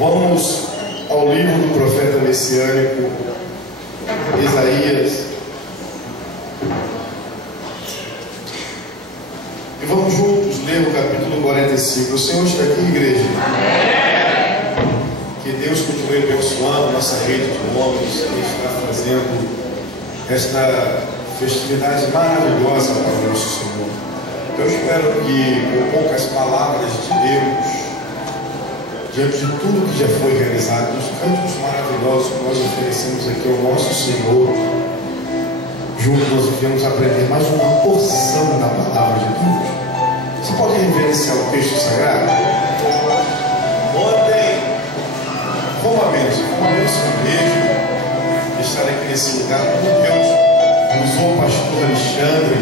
Vamos ao livro do profeta messiânico Isaías e vamos juntos ler o capítulo 45. O Senhor está aqui, igreja? Amém. Que Deus continue abençoando nossa rede de homens que está fazendo esta festividade maravilhosa para o nosso Senhor. Eu espero que, com poucas palavras de Deus, diante de tudo que já foi realizado, os cânticos maravilhosos que nós oferecemos aqui ao nosso Senhor, juntos nós viemos aprender mais uma porção da palavra de Deus. Você pode reverenciar o texto sagrado? Ontem foi uma bênção mesmo estar aqui nesse lugar. Como Deus usou o pastor Alexandre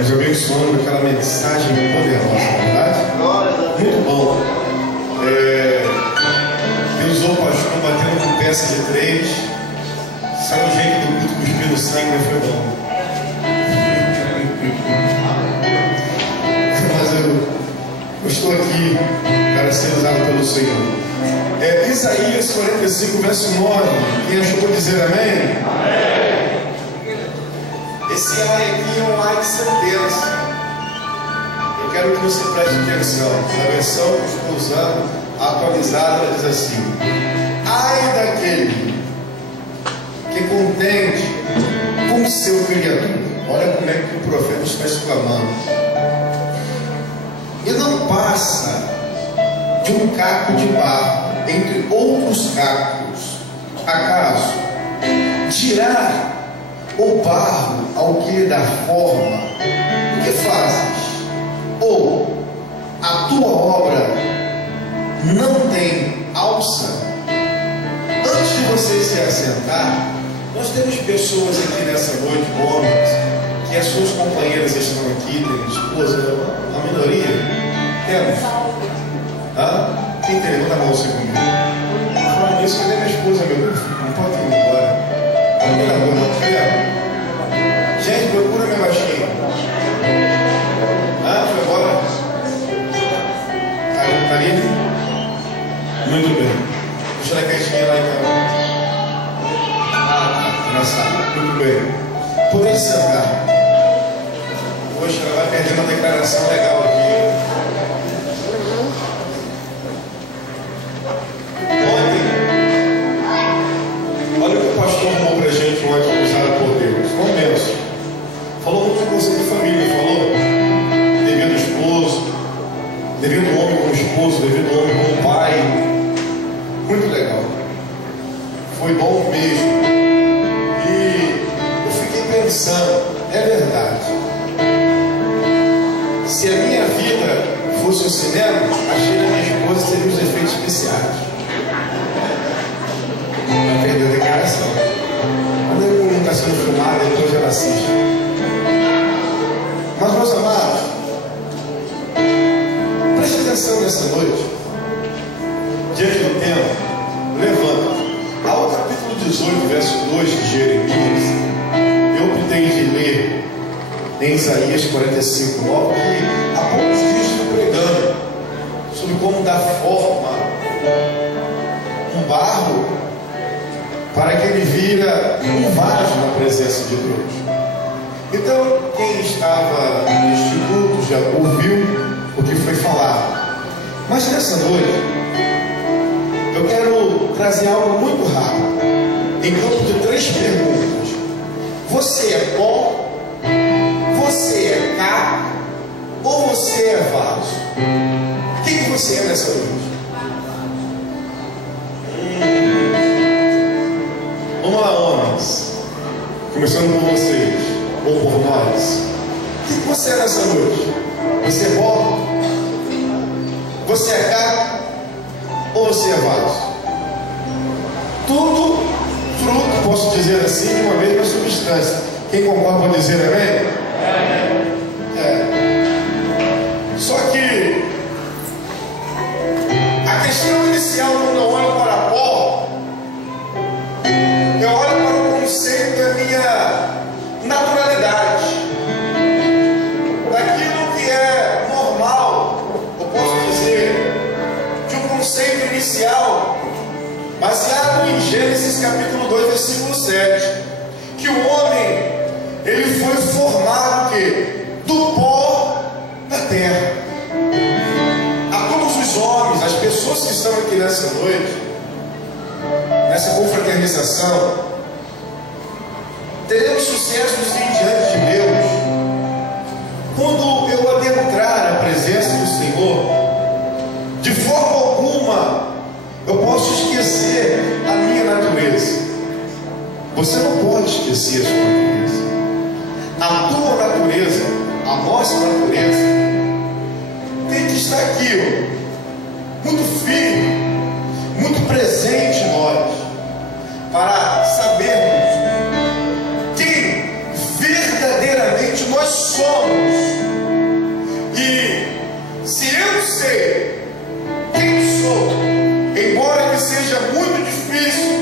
nos abençoando com aquela mensagem poderosa, não é verdade? Muito bom. Deus usou o pastor batendo com peça de três. Sabe o jeito do culto cuspindo sangue, mas foi bom. Mas eu estou aqui para ser usado pelo Senhor. Isaías 45, verso 9. Quem achou por dizer amém? Amém. Esse ai aqui é um ai de sentença. Eu quero que você preste atenção. Na versão que estou usando, atualizada, ela diz assim: ai daquele que contende com seu Criador. Olha como é que o profeta está exclamando. E não passa de um caco de barro entre outros cacos. Acaso tirar o barro ao que lhe dá forma, o que fazes? Ou a tua obra não tem alça? Antes de você se assentar, nós temos pessoas aqui nessa noite, homens, que as suas companheiras estão aqui, tem esposa, uma minoria. Temos? Quem tem? Levanta a mão você comigo. Falando nisso, cadê minha esposa, meu Deus? Não pode ir embora. Não na rua, não quero. Gente, procura minha baixinha. Foi embora? Tá ali? Muito bem. Deixa ela quietinha lá então. Engraçado. Muito bem. Poder sentar. Poxa, ela vai perder uma declaração legal aqui. Olha o que o pastor arrumou pra gente ontem, usado por Deus. Vamos ver. Falou muito de conceito de família, falou devido esposo, devido homem como esposo, devido homem como pai. Muito legal. Foi bom mesmo. E eu fiquei pensando, é verdade. Se a minha vida fosse um cinema, achei que a minha esposa teria os efeitos especiais. Vai perder a declaração. Quando ele não está sendo filmado, depois ela assiste. Mas, meus amados, preste atenção nessa noite. Diante do tempo, levanta. Ao capítulo 18, verso 2 de Jeremias, eu optei de ler em Isaías 45, logo que há poucos dias estou pregando sobre como dar forma um barro para que ele vira um vaso na presença de Deus. Então, quem estava neste culto já ouviu o que foi falado. Mas nessa noite, eu quero trazer algo muito rápido, em campo de 3 perguntas. Você é pó? Você é caco? Ou você é vaso? O que você é nessa noite? Vamos lá, homens. Começando por vocês, ou por nós. O que você é nessa noite? Você é pó? Você é caco? Ou você é vaso? Tudo fruto, posso dizer assim, de uma mesma substância. Quem concorda pode dizer amém? Só que a questão inicial, quando eu olho para pó, eu olho para o conceito da minha naturalidade, daquilo que é normal, eu posso dizer, de um conceito inicial, baseado em Gênesis capítulo 2, versículo 7, que o homem, ele foi formado o quê? Do pó da terra. A todos os homens, as pessoas que estão aqui nessa noite, nessa confraternização, teremos sucesso diante de Deus quando eu adentrar a presença do Senhor. De forma alguma eu posso esquecer a minha natureza. Você não pode esquecer a sua natureza. A tua natureza, a nossa natureza, tem que estar aqui, muito firme, muito presente em nós, para sabermos quem verdadeiramente nós somos. E se eu sei quem sou, embora que seja muito difícil,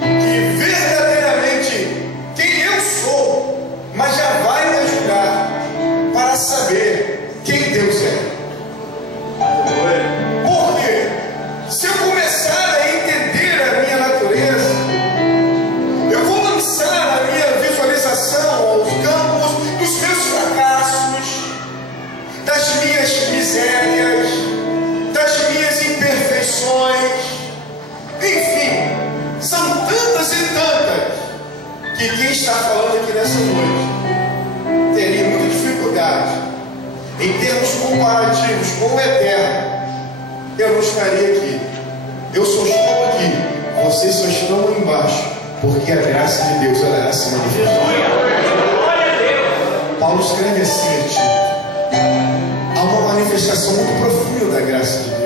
que verdadeiramente quem eu sou, mas já vai me ajudar para saber quem Deus é. Porque se eu começar a entender a minha natureza, eu vou lançar a minha visualização aos campos dos meus fracassos, das minhas misérias, das minhas imperfeições, enfim, são tantas e tantas que quem está falando aqui nessa noite teria muita dificuldade em termos comparativos com o eterno. Eu não estaria aqui, eu só estou aqui, vocês só estão lá embaixo, porque a graça de Deus ela se manifestou. Paulo escreve assim a Tito: há uma manifestação muito profunda da graça de Deus,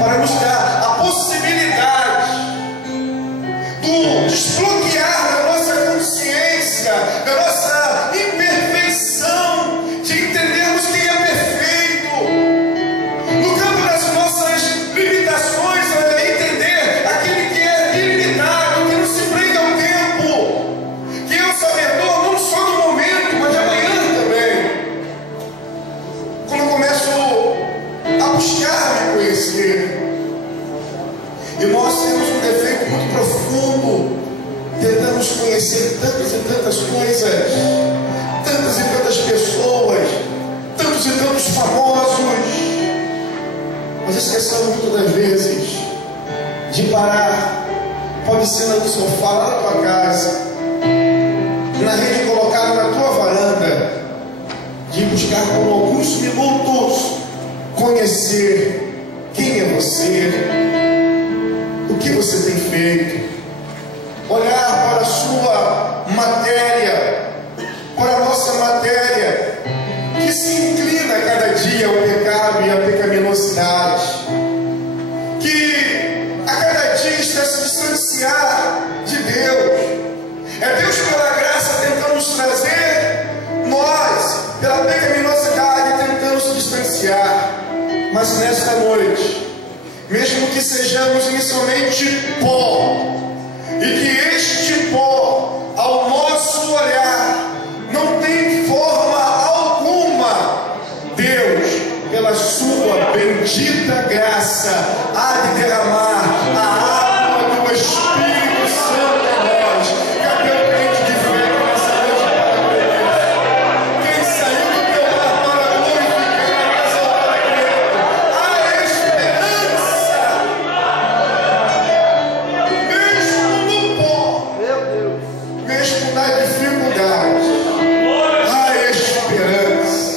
para nos dar a possibilidade do desbloquear da nossa consciência, da nossa imperfeição, de entendermos quem é perfeito, no campo das nossas limitações, entender aquele que é ilimitado, que não se prende ao tempo, que é o sabedor não só do momento, mas de amanhã também. Quando eu começo a buscar me conhecer, e nós temos um defeito muito profundo, tentamos conhecer tantas e tantas coisas, tantas e tantas pessoas, tantos e tantos famosos, mas esquecemos muitas das vezes de parar. Pode ser no sofá lá na tua casa, na rede colocada na tua varanda, de buscar por alguns minutos conhecer quem é você, o que você tem feito, olhar para a sua matéria, para a nossa matéria, que se inclina a cada dia ao pecado e à pecaminosidade, que a cada dia está se distanciar de Deus. É Deus pela graça tentando nos trazer, nós pela pecaminosidade tentando se distanciar. Mas nesta noite, mesmo que sejamos inicialmente pó, e que este pó, ao nosso olhar, não tem forma alguma, Deus, pela sua bendita graça, há de derramar a água do Espírito Santo em nós. Cadê o crente de fé nessa noite? Quem saiu do teu lar para glorificar a casa para Deus? Há esperança, mesmo no pó, mesmo na dificuldade, há esperança.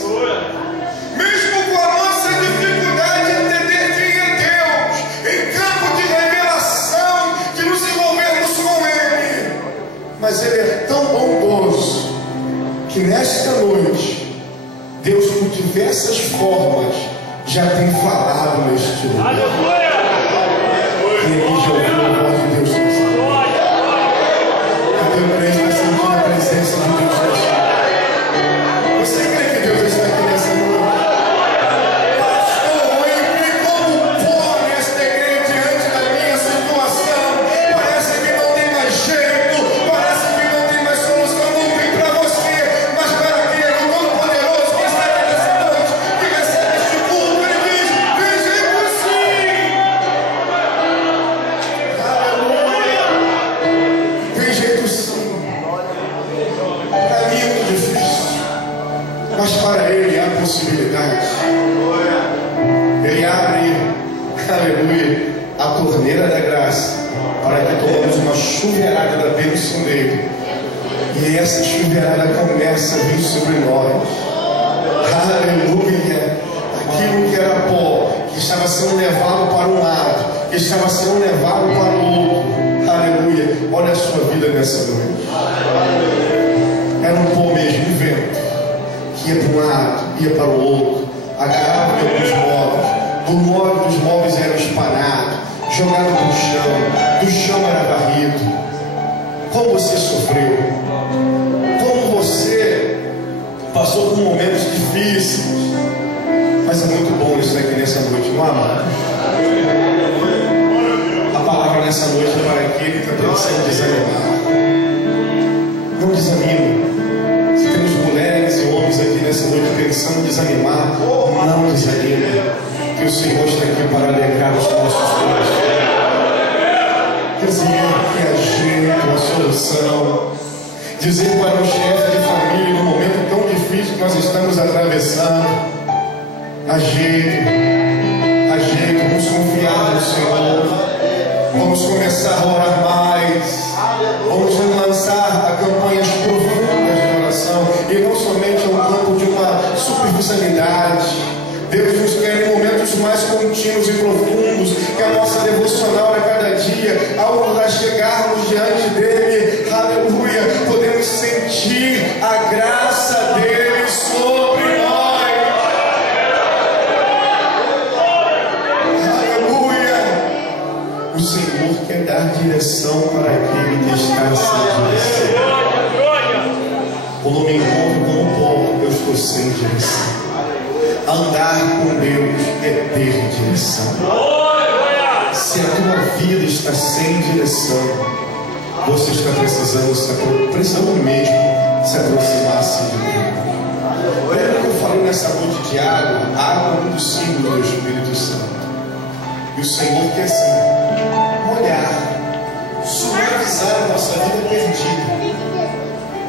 Mesmo com a nossa dificuldade de entender quem é Deus, em campo de revelação, de nos envolvermos com Ele, mas Ele é tão bondoso que nesta noite Deus, por diversas formas, já tem falado neste lugar. Quem aqui já ouviu a voz de Deus nessa noite? Cadê o crente que sentiu a presença de Deus nessa noite? Você crê que Deus está aqui nessa noite? Pastor, eu entrei como pó nesta igreja diante da minha situação. Parece que não tem mais jeito, parece que não tem mais solução, não tem para você, mas para aquele Todo-Poderoso que está aqui nessa noite, que recebe este culto, Ele diz: torneira da graça, para que tomemos uma chuveirada da bênção dele. E essa chuveirada começa a vir sobre nós. Aleluia! Aquilo que era pó, que estava sendo levado para um lado, que estava sendo levado para o outro. Aleluia! Olha a sua vida nessa noite. Era um pó mesmo, um vento, que ia para um lado, ia para o outro, agarrava em alguns móveis. Do móvel dos móveis era espalhado, jogado no chão, do chão era varrido. Como você sofreu, como você passou por momentos difíceis, mas é muito bom isso aqui nessa noite, não é, amado? A palavra nessa noite é para aquele que está pensando desanimar. Não desanime. Se temos mulheres e homens aqui nessa noite pensando desanimar, não desanime. Que o Senhor está aqui para alegrar os nossos corações. Dizer que ajeita a solução. Dizer para o chefe de família, no momento tão difícil que nós estamos atravessando: ajeita, vamos confiar no Senhor. Vamos começar a orar mais. Vamos lançar a campanhas profundas de oração. E não somente ao campo de uma superficialidade. Deus nos quer em momentos mais contínuos e profundos, que a nossa devocional é cada dia, ao nós chegarmos diante dele, aleluia, podemos sentir a graça dele sobre nós. Aleluia! O Senhor quer dar direção para aquele que está sem direção. Quando me encontro com o povo, eu estou sem direção. Andar com Deus é ter direção. Se a tua vida está sem direção, você está precisando mesmo se aproximar de Deus. Lembra que eu falei nessa noite de água? Água é um dos símbolos do Espírito Santo. E o Senhor quer assim molhar, suavizar a nossa vida perdida.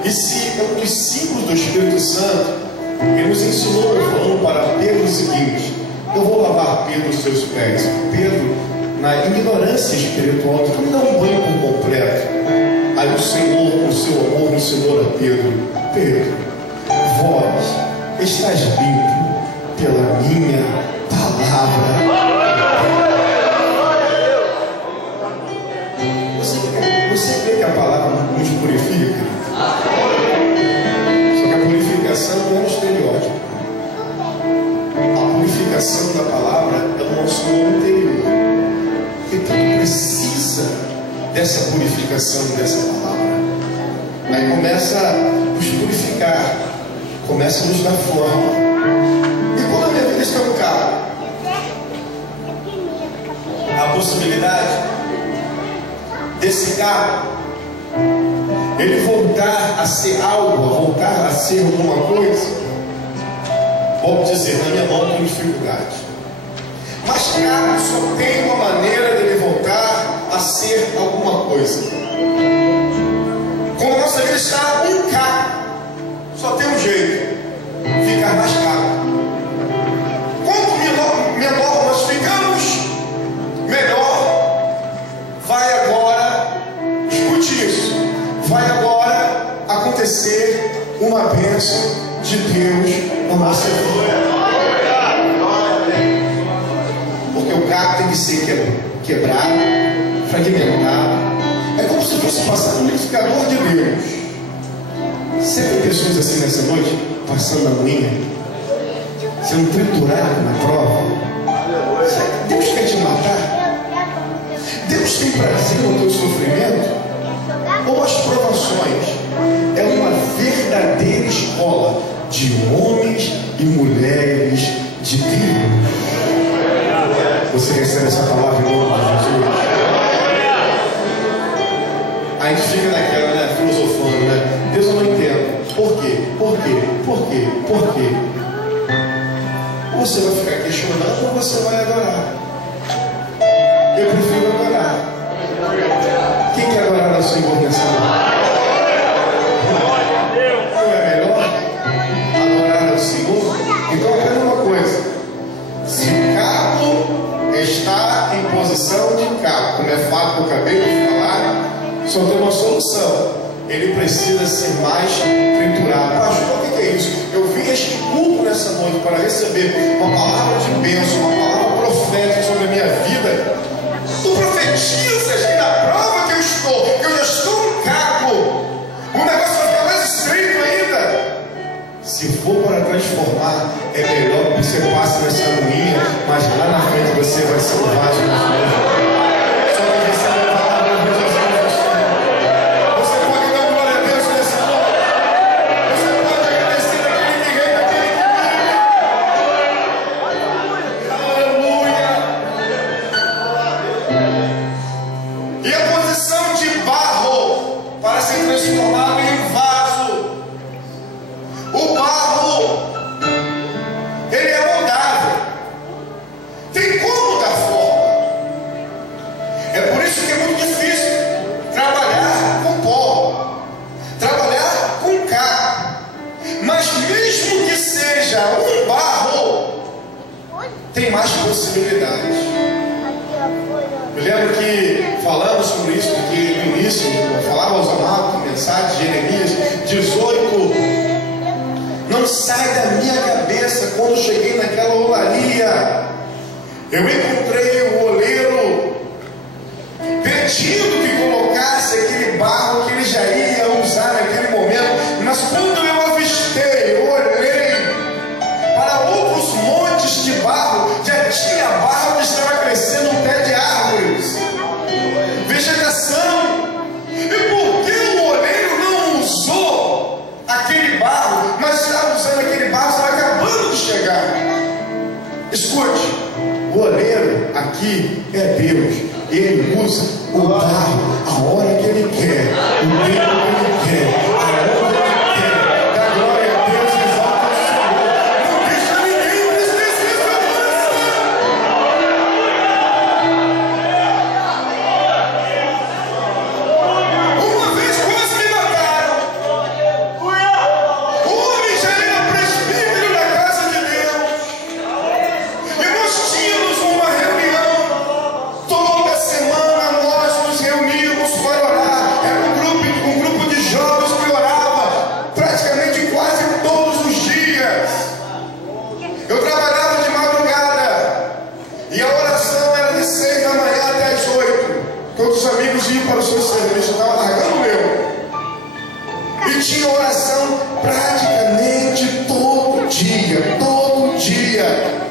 E se é um dos símbolos do Espírito Santo, ele nos ensinou, falando para Pedro o seguinte: eu vou lavar Pedro os seus pés. Pedro, na ignorância espiritual, tu me dá um banho por completo. Aí o Senhor, com o seu amor, ensinou a Pedro: Pedro, vós estás limpo pela minha palavra. Você crê que a palavra nos purifica? Só que a purificação não é um estereótipo. A purificação da palavra é o nosso homem interior, que tudo precisa dessa purificação dessa palavra. Aí começa a nos purificar, começa a nos dar forma. E quando a minha vida está no carro, a possibilidade desse carro ele voltar a ser algo, voltar a ser alguma coisa, vou dizer, na minha mão tem dificuldade. Mas carro só tem uma maneira dele voltar a ser alguma coisa. Como a nossa vida está um carro, só tem um jeito: ficar mais caro. Quanto menor nós ficamos, melhor vai agora, escute isso, vai agora acontecer uma bênção de Deus na nossa vida. Porque o carro tem que ser quebrado, fragmentado. É como se fosse passar no liquidificador de Deus. Você tem pessoas assim nessa noite, passando a unha, sendo triturado na prova? Deus quer te matar? Deus tem prazer no teu sofrimento? Ou as provações é uma verdadeira escola de homens e mulheres de Deus? Você recebe essa palavra em nome de Jesus? A gente fica naquela, né, filosofando, né? Deus, eu não entendo. Por quê? Por quê? Por quê? Por quê? Ou você vai ficar questionando ou você vai adorar. Eu prefiro adorar. Quem quer adorar ao Senhor nessa noite? Não é melhor adorar ao Senhor? Então aprenda uma coisa: se o carro está em posição de carro, é fato que eu acabei de falar, só tem uma solução. Ele precisa ser mais triturado. Pastor, o que é isso? Eu vim a este culto nessa noite para receber uma palavra de bênção, uma palavra profética sobre a minha vida. Tu profetizas que na prova que eu estou, que eu já estou no caco, o negócio vai ficar mais estreito ainda. Se for para transformar, é melhor que você passe nessa agonia, mas lá na frente você vai ser um vaso de novo. Só que você vai falar de Jesus. Você pode dar glória a Deus nesse nome. Você pode agradecer daquele que reina, daquele que vive. Aleluia. E a posição de barro para ser transformado em um vaso. O barro, ele é moldável. Tem como dar forma. É por isso que é muito difícil trabalhar com pó, trabalhar com carne. Mas mesmo que seja um barro, tem mais possibilidades. Me lembro que falamos sobre isso aqui no início, falava aos amados, mensagem de Jeremias 18. Não sai da minha cabeça quando cheguei naquela olaria. Eu encontrei o oleiro pedindo que colocasse aquele barro que ele já ia usar naquele momento. Mas quando eu avistei, eu olhei para outros montes de barro, já tinha barro que estava crescendo no pé de árvores, vegetação. E por que o oleiro não usou aquele barro, mas estava usando aquele barro, estava acabando de chegar? Escute, o oleiro aqui é Deus. Ele usa o barro a hora que Ele quer, o tempo que Ele quer, a hora que Ele quer. Dá glória a Deus, exalta o Senhor. Não deixa ninguém desistir da uma vez quase me mataram. O homem já era presbítero da casa de Deus. E nós tínhamos uma reunião. Toda semana nós nos reuníamos para orar. Era um grupo de jovens que orava praticamente quase todos os dias. Eu trabalhava de madrugada e a oração era de 6 da manhã até as 8. Todos os amigos iam para o seu serviço, eu estava largando o meu. E tinha oração praticamente todo dia, todo dia.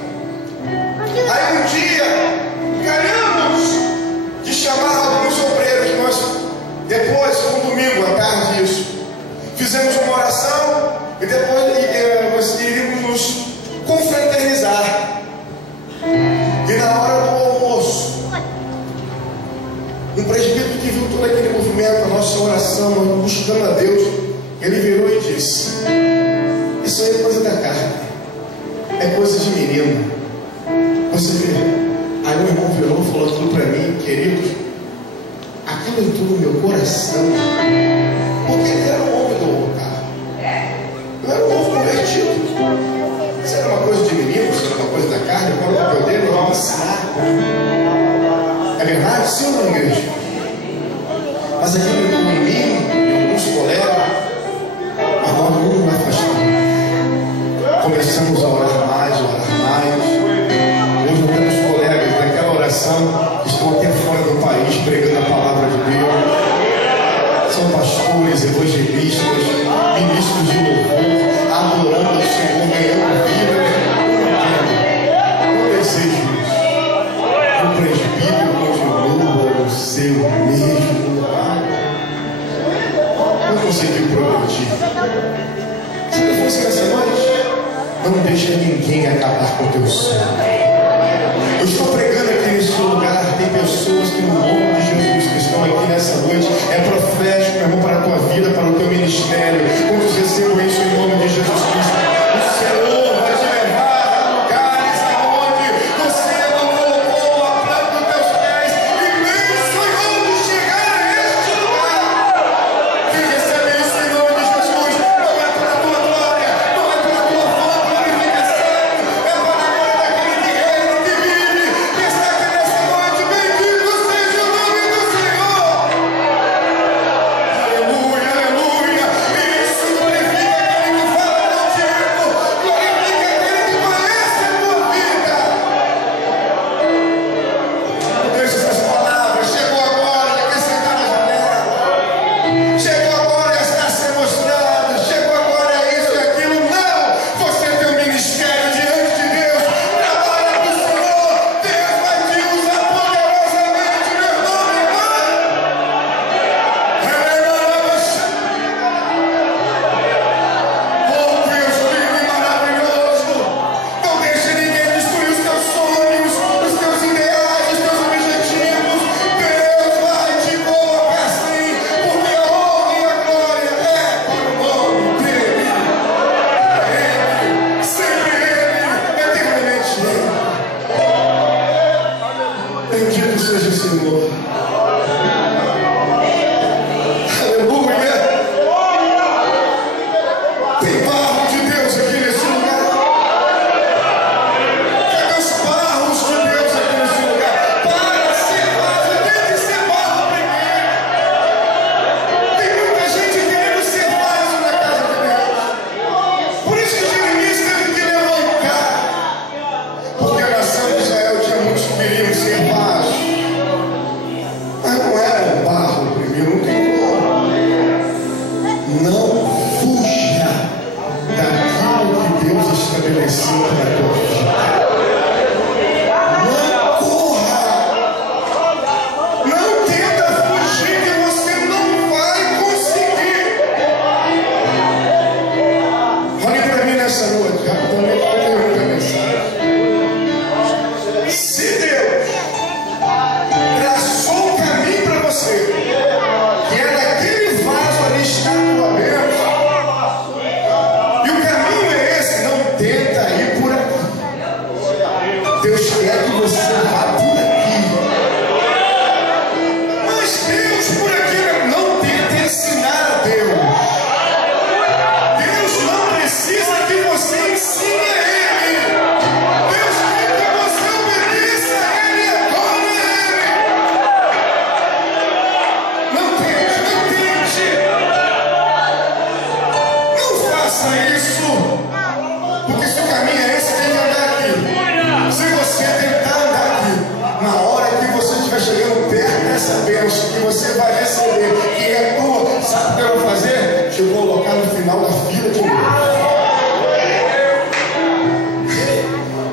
Aí um dia, calhamos de chamar alguns obreiros. Depois, um domingo à tarde, isso, fizemos uma oração e depois nós iríamos nos confraternizar. E na hora do almoço, um presbítero que viu todo aquele movimento, a nossa oração, buscando a Deus, ele virou e disse: isso aí é coisa da carne, é coisa de menino. Você vê? Aí o irmão virou e falou tudo para mim: queridos, aquilo entrou no meu coração, porque ele era um homem do altar, eu era um homem convertido. Isso era uma coisa de menino, isso era uma coisa da carne. Qual é o papel dele? Ele ensinar. É verdade? Sim ou não, igreja? Mas aquilo entrou em mim, em alguns colegas. Agora o mundo vai afastar. Começamos a orar mais, Hoje temos colegas daquela oração que estão até fora do país pregando a palavra de Deus. São pastores, evangelistas, ministros de louvor, adorando ao Senhor, ganhando vida. Eu desejo isso. O presbítero continua no seu mesmo lugar. Não consegui progredir. Se não fosse nessa noite, não deixa ninguém acabar com o teu sonho. Eu estou pregando aqui nesse lugar. Tem pessoas que no nome de Jesus que estão aqui nessa noite. É profético, meu irmão, para a tua vida, para o teu ministério. Quando recebam isso em nome de Jesus Cristo, o Senhor vai te levar a lugares aonde você não colocou a planta dos teus pés e nem sonhou de chegar a este lugar. Quem recebe isso em nome de Jesus, não é para a tua glória, não é para a tua glorificação, é para a glória daquele que reina, que vive, que está aqui nessa noite. Bendito seja o nome seja o Senhor. Aleluia. Tem barro de Deus aqui nesse lugar. Cadê os barros de Deus aqui nesse lugar? Para ser barro, tem que ser barro primeiro. Tem muita gente querendo ser vaso na casa de Deus. Por isso que Jeremias teve que levantar. Porque a nação de Israel tinha muitos que queriam ser vasos. Mas não era barro primeiro, não tem como. Não fuja daquilo que Deus estabeleceu para a tua vida. Não corra. Não tenta fugir que você não vai conseguir. Olhe para mim nessa noite, rapidamente, para terminar a mensagem. Se Deus traçou um caminho para você, que é daquele vaso ali está a tua bênção, e o caminho é esse, não tenta ir por aqui. Deus quer que você vá por aqui. Mas Deus por aqui não tenta ensinar a Deus. Deus não precisa que você ensine a Ele. Deus quer que você obedeça a Ele e adore a Ele. Não tente, não tente. Não faça isso. Porque se o caminho é esse, tem que andar aqui. Se você tentar andar aqui, na hora que você estiver chegando perto dessa bênção que você vai receber, que é tua, sabe o que eu vou fazer? Te colocar no final da fila de novo.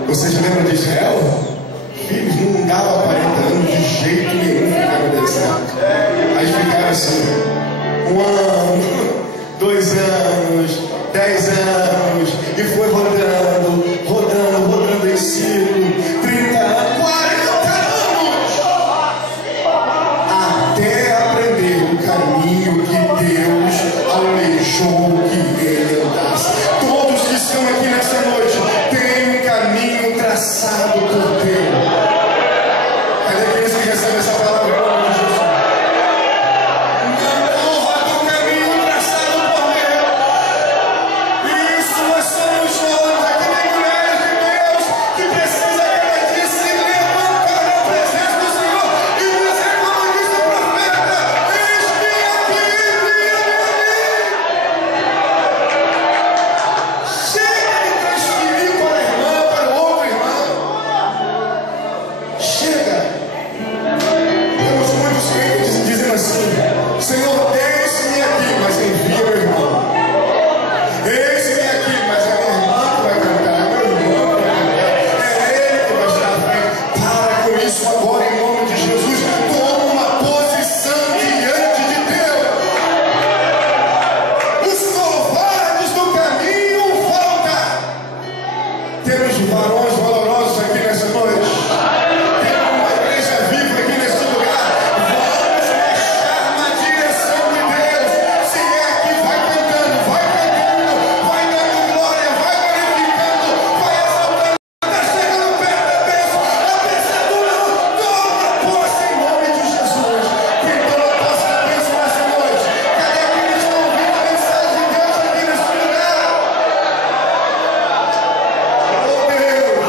Vocês lembram de Israel? Filhos não davam 40 anos de jeito nenhum ficar no deserto. Aí ficaram assim, 1 ano, 2 anos, 10 anos, e foi rodando, rodando, rodando em círculo, 30 anos, 40 anos, até aprender o caminho que Deus almejou que ele andasse. Todos que estão aqui nessa noite têm um caminho traçado por Deus. Cadê aqueles que recebem essa palavra? Em nome de Jesus. Não corra do caminho traçado por Deus. Isso nós somos jovens, aqui tem mulheres de Deus que precisam cada dia se levantar na presença do Senhor e dizer como disse o profeta: eis-me aqui, envia-me a mim. Chega de transferir para a irmã, para o outro irmão. Chega. Temos muitos crentes dizendo assim: Senhor, eis-me aqui, mas envia meu irmão. Eis-me aqui, mas é minha irmã que vai cantar, meu irmão que vai cantar, é ele que vai estar à frente. Para com isso agora, em nome de Jesus. Toma uma posição diante de Deus. Os covardes do caminho voltam. Temos varões valorosos aqui nessa noite. Temos uma igreja viva aqui nesse lugar. Vamos deixar na direção de Deus. Se é que vai cantando, vai dando glória, vai glorificando, vai exaltando. Está chegando perto da bênção. A bênção do Senhor. Toma posse em nome de Jesus. Quem toma posse da bênção nessa noite? Cadê aqueles que estão ouvindo a mensagem de Deus aqui nesse lugar? Oh Deus!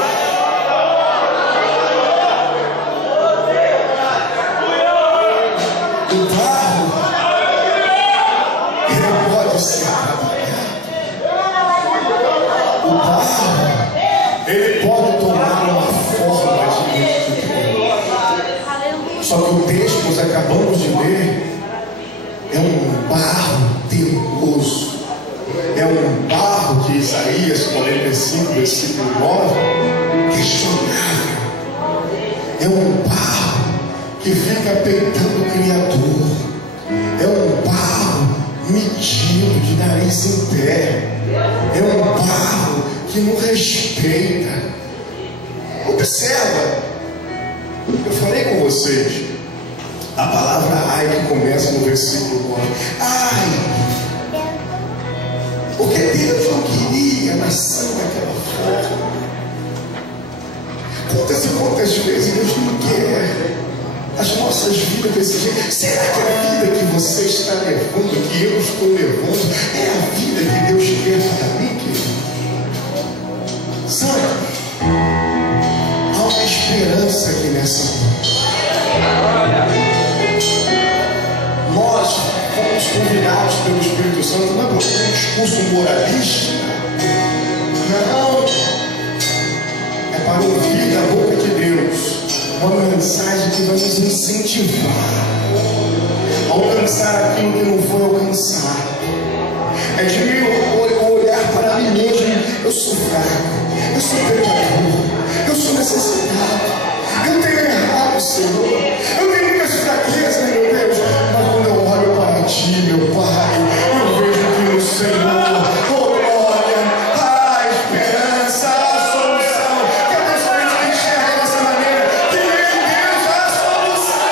O barro, ele pode ser trabalhado. O barro, ele pode tomar uma forma diante de Deus. Só que o texto que nós acabamos de ler é um barro teimoso. É um barro de Isaías 45, versículo 9, questionável. É um barro que fica peitando o Criador. É um barro metido de nariz em pé. É um barro que não respeita. Observa, eu falei com vocês, a palavra ai que começa no versículo 9. Ai, porque Deus não queria a nação daquela forma. Quantas e quantas vezes Deus não quer as nossas vidas desse jeito? Será que a vida que você está levando, que eu estou levando, é a vida que Deus quer para mim, querido? Sabe? Há uma esperança aqui nessa noite. Nós fomos convidados pelo Espírito Santo, não é por um discurso moralista, não, é para ouvir da boca de Deus uma mensagem que vai nos incentivar a alcançar aquilo que não foi alcançado. É de mim olhar para mim mesmo. Eu sou fraco, eu sou pecador, eu sou necessitado, eu tenho errado, Senhor, eu tenho muitas fraquezas, meu Deus, mas quando eu olho para Ti, meu Pai, eu vejo que o Senhor, oh glória, a esperança, a solução, que a pessoa que enxerga dessa maneira, que em Deus há a solução.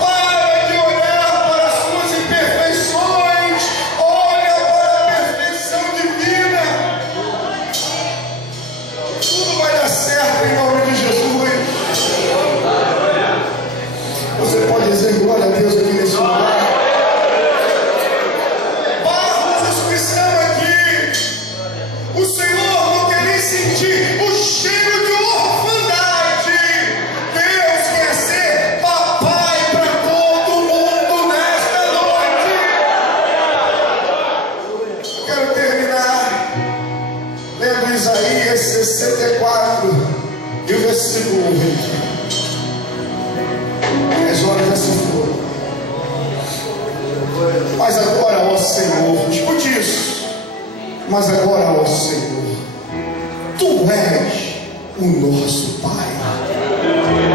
Para de olhar para as suas imperfeições, olha para a perfeição divina. Tudo vai dar certo em nome de Jesus. Você pode dizer glória a Deus aqui nesse lugar. Barros, os que estão aqui, o Senhor não quer nem sentir o cheiro de orfandade. Deus quer ser papai para todo mundo nesta noite. Eu quero terminar lendo Isaías 64 e o versículo 1. As horas já se foram. Mas agora, ó Senhor, escute isso. Mas agora, ó Senhor, Tu és o nosso Pai.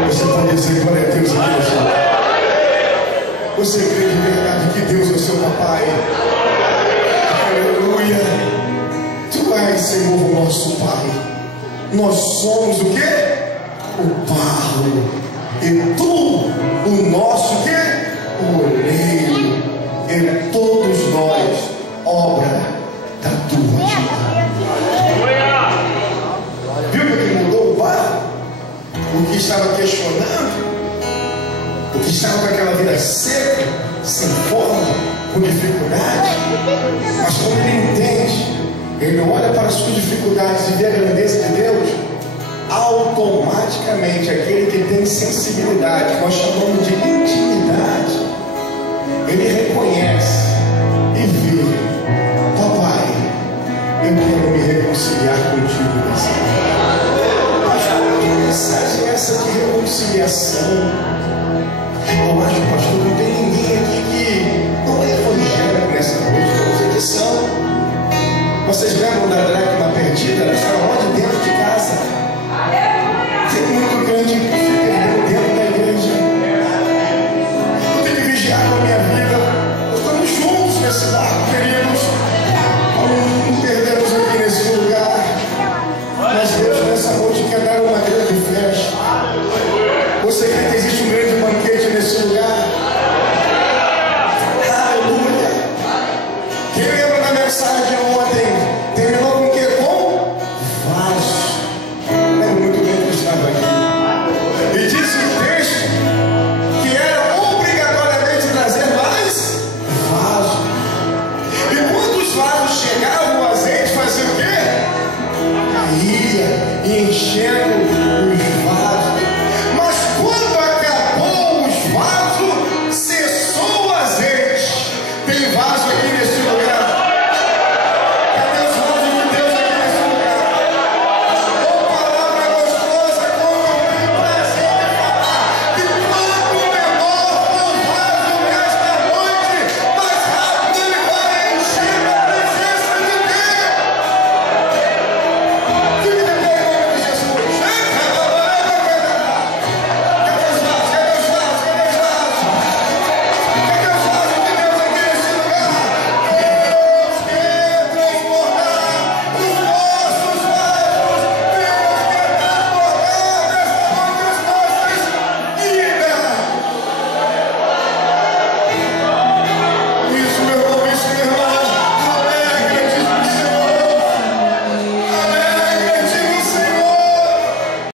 Você pode dizer glória a Deus aqui nesse lugar. Você crê de verdade que Deus é o seu papai? Aleluia. Tu és, Senhor, o nosso Pai. Nós somos o quê? O barro. E Tu, o nosso o quê? O oleiro. E todos nós, obra da Tua mão. Viu que mudou o barro? O que estava questionando, o que estava com aquela vida seca, sem forma, com dificuldade, mas quando ele entende, ele olha para as suas dificuldades e vê a grandeza de Deus, automaticamente aquele que tem sensibilidade, nós chamamos de intimidade, ele reconhece e vê: papai, eu quero me reconciliar contigo nessa noite. Pastor, que mensagem é essa de reconciliação? Eu acho, pastor, não tem ninguém aqui que não é evangélico nessa noite. Todos aqui são. Vocês lembram da dracma perdida? Ela estava lá de dentro de